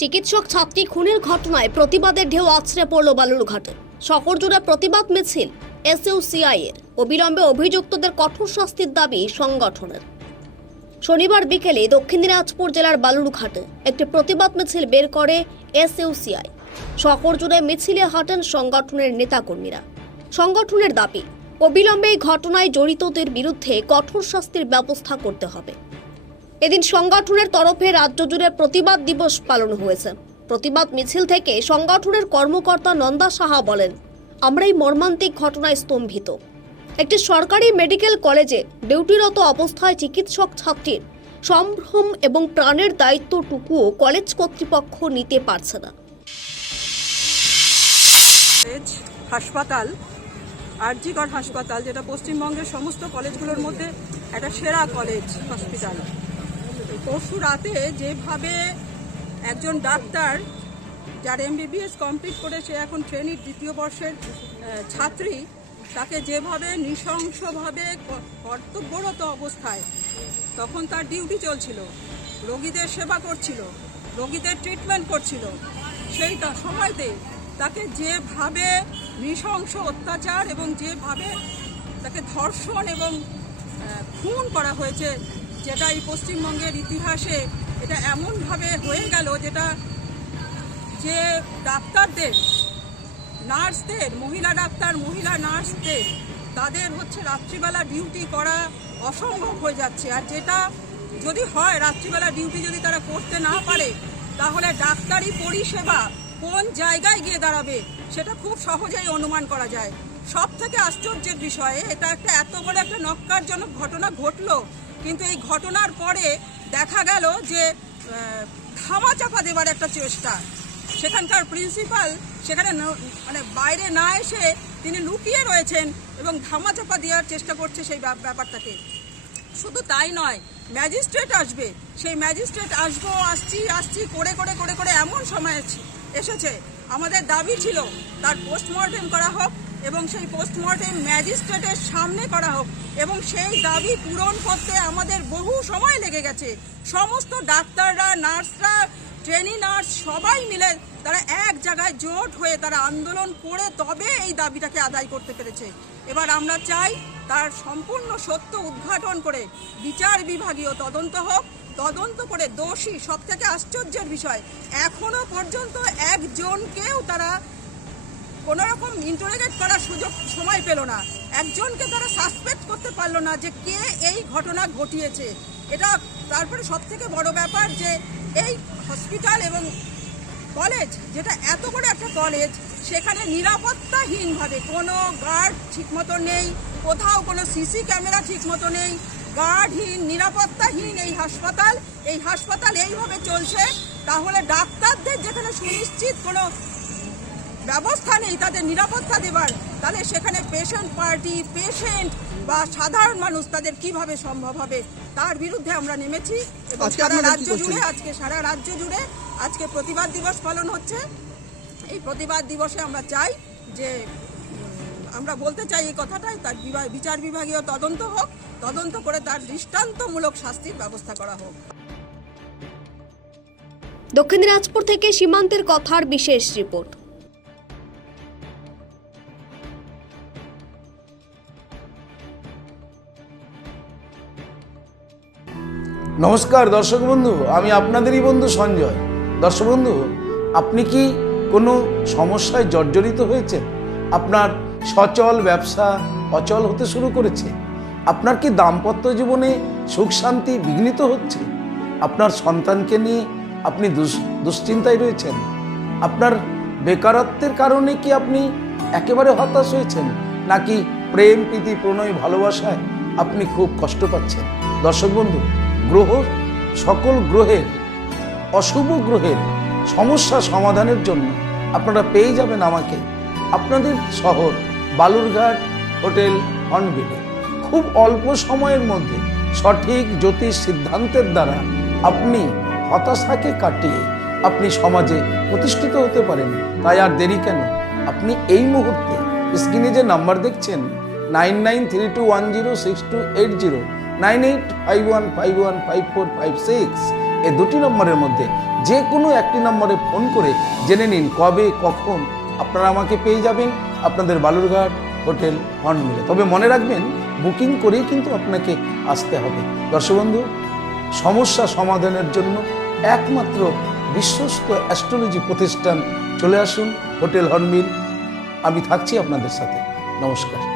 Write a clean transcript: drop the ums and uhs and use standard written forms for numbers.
চিকিৎসক ছাত্রী খুনের ঘটনায় প্রতিবাদের ঢেউ আছড়ে পড়ল বালুরঘাটে। শহর জুড়ে প্রতিবাদ মিছিল এসইউসিআই এর। অবিলম্বে অভিযুক্তদের কঠোর শাস্তির দাবি সংগঠনের। শনিবার বিকেলে দক্ষিণ দিনাজপুর জেলার বালুরঘাটে একটি প্রতিবাদ মিছিল বের করে এসইউসিআই। শহর জুড়ে মিছিলে হাঁটেন সংগঠনের নেতাকর্মীরা। সংগঠনের দাবি, অবিলম্বে এই ঘটনায় জড়িতদের বিরুদ্ধে কঠোর শাস্তির ব্যবস্থা করতে হবে। এদিন সংগঠনের তরফে রাজ্য জুড়ে প্রতিবাদ দিবস পালন হয়েছে। প্রতিবাদ মিছিল থেকে সংগঠনের কর্মকর্তা নন্দা সাহা বলেন, আমরা এই মর্মান্তিক ঘটনায় স্তম্ভিত। একটি সরকারি মেডিকেল কলেজে ডিউটিরত অবস্থায় চিকিৎসক ছাত্রীর সম্ভ্রম এবং প্রাণের দায়িত্বটুকুও কলেজ কর্তৃপক্ষ নিতে পারছে না। হাসপাতাল, আরজিকর হাসপাতাল, যেটা পশ্চিমবঙ্গের সমস্ত কলেজগুলোর মধ্যে একটা সেরা কলেজ হসপিটাল। পরশু রাতে যেভাবে একজন ডাক্তার, যার এমবিবিএস কমপ্লিট করে সে এখন ট্রেনির দ্বিতীয় বর্ষের ছাত্রী, তাকে যেভাবে নৃশংসভাবে কর্তব্যরত অবস্থায়, তখন তার ডিউটি চলছিল, রোগীদের সেবা করছিল, রোগীদের ট্রিটমেন্ট করছিল, সেইটা সময়তে তাকে যেভাবে নৃশংস অত্যাচার এবং যেভাবে তাকে ধর্ষণ এবং খুন করা হয়েছে, যেটা এই পশ্চিমবঙ্গের ইতিহাসে এটা এমনভাবে হয়ে গেল, যেটা যে ডাক্তারদের, নার্সদের, মহিলা ডাক্তার, মহিলা নার্সদের, তাদের হচ্ছে রাত্রিবেলা ডিউটি করা অসম্ভব হয়ে যাচ্ছে। আর যেটা যদি হয়, রাত্রিবেলা ডিউটি যদি তারা করতে না পারে, তাহলে ডাক্তারি পরিষেবা কোন জায়গায় গিয়ে দাঁড়াবে সেটা খুব সহজেই অনুমান করা যায়। সব থেকে আশ্চর্যের বিষয়ে, এটা একটা এত বড় একটা নক্কারজনক ঘটনা ঘটলো, কিন্তু এই ঘটনার পরে দেখা গেল যে ধামাচাপা দেওয়ার একটা চেষ্টা। সেখানকার প্রিন্সিপাল সেখানে মানে বাইরে না এসে তিনি লুকিয়ে রয়েছেন এবং ধামাচাপা দেওয়ার চেষ্টা করছে সেই ব্যাপারটাকে। শুধু তাই নয়, ম্যাজিস্ট্রেট আসবে, সেই ম্যাজিস্ট্রেট আসছি করে করে করে করে এমন সময় এসেছে, আমাদের দাবি ছিল তার পোস্টমর্টেম করা হোক এবং সেই পোস্টমর্টেম ম্যাজিস্ট্রেটের সামনে করা হোক, এবং সেই দাবি পূরণ করতে আমাদের বহু সময় লেগে গেছে। সমস্ত ডাক্তাররা, নার্সরা, ট্রেনি নার্স সবাই মিলে তারা এক জায়গায় জোট হয়ে তারা আন্দোলন করে তবে এই দাবিটাকে আদায় করতে পেরেছে। এবার আমরা চাই তার সম্পূর্ণ সত্য উদ্ঘাটন করে বিচার বিভাগীয় তদন্ত হোক, তদন্ত করে দোষী, সব থেকে আশ্চর্যের বিষয়, এখনো পর্যন্ত একজনকেও তারা কোনো রকম ইন্টারোগেট করার সময় পেল না, একজনকে তারা সাসপেক্ট করতে পারলো না যে কে এই ঘটনা ঘটিয়েছে। এটা তারপরে সব থেকে বড় ব্যাপার যে এই হসপিটাল এবং কলেজ, যেটা এত বড় একটা কলেজ, সেখানে নিরাপত্তাহীনভাবে কোনো গার্ড ঠিকমতো নেই, কোথাও কোনো সিসি ক্যামেরা ঠিকমতো নেই, গার্ডহীন, নিরাপত্তাহীন এই হাসপাতাল এইভাবে চলছে। তাহলে ডাক্তারদের যেখানে সুনিশ্চিত কোনো ব্যবস্থা নেই তাদের নিরাপত্তা দেবার, তাহলে সেখানে পেশেন্ট পার্টি, পেশেন্ট বা সাধারণ মানুষ তাদের কিভাবে সম্ভব হবে? তার বিরুদ্ধে আমরা নেমেছি এবং সারা রাজ্য জুড়ে আজকে প্রতিবাদ দিবস পালন হচ্ছে। এই প্রতিবাদ দিবসে আমরা চাই যে, আমরা বলতে চাই এই কথাটাই, তার বিচার বিভাগীয় তদন্ত হোক, তদন্ত করে তার দৃষ্টান্তমূলক শাস্তির ব্যবস্থা করা হোক। দক্ষিণ দিনাজপুর থেকে সীমান্তের কথার বিশেষ রিপোর্ট। নমস্কার দর্শক বন্ধু, আমি আপনাদেরই বন্ধু সঞ্জয়। দর্শক বন্ধু, আপনি কি কোনো সমস্যায় জর্জরিত হয়েছেন? আপনার সচল ব্যবসা অচল হতে শুরু করেছে? আপনার কি দাম্পত্য জীবনে সুখ শান্তি বিঘ্নিত হচ্ছে? আপনার সন্তানকে নিয়ে আপনি দুশ্চিন্তায় রয়েছেন? আপনার বেকারত্বের কারণে কি আপনি একেবারে হতাশ হয়েছেন? নাকি প্রেম, প্রীতি, প্রণয়, ভালোবাসায় আপনি খুব কষ্ট পাচ্ছেন? দর্শক বন্ধু, সকল গ্রহের, অশুভ গ্রহের সমস্যা সমাধানের জন্য আপনারা পেয়ে যাবেন আমাকে। আপনাদের শহর বালুরঘাট হোটেল হর্নবিলে খুব অল্প সময়ের মধ্যে সঠিক জ্যোতিষ সিদ্ধান্তের দ্বারা আপনি হতাশাকে কাটিয়ে আপনি সমাজে প্রতিষ্ঠিত হতে পারেন। তাই আর দেরি কেন? আপনি এই মুহূর্তে স্ক্রিনে যে নাম্বার দেখছেন 9932106280, 9851515456, এই দুটি নম্বরের মধ্যে যে কোনো একটি নম্বরে ফোন করে জেনে নিন কবে কখন আপনারা আমাকে পেয়ে যাবেন আপনাদের বালুরঘাট হোটেল হর্নমিলে। তবে মনে রাখবেন, বুকিং করেই কিন্তু আপনাকে আসতে হবে। দর্শক বন্ধু, সমস্যা সমাধানের জন্য একমাত্র বিশ্বস্ত অ্যাস্ট্রোলজি প্রতিষ্ঠান চলে আসুন হোটেল হর্নমিল। আমি থাকছি আপনাদের সাথে। নমস্কার।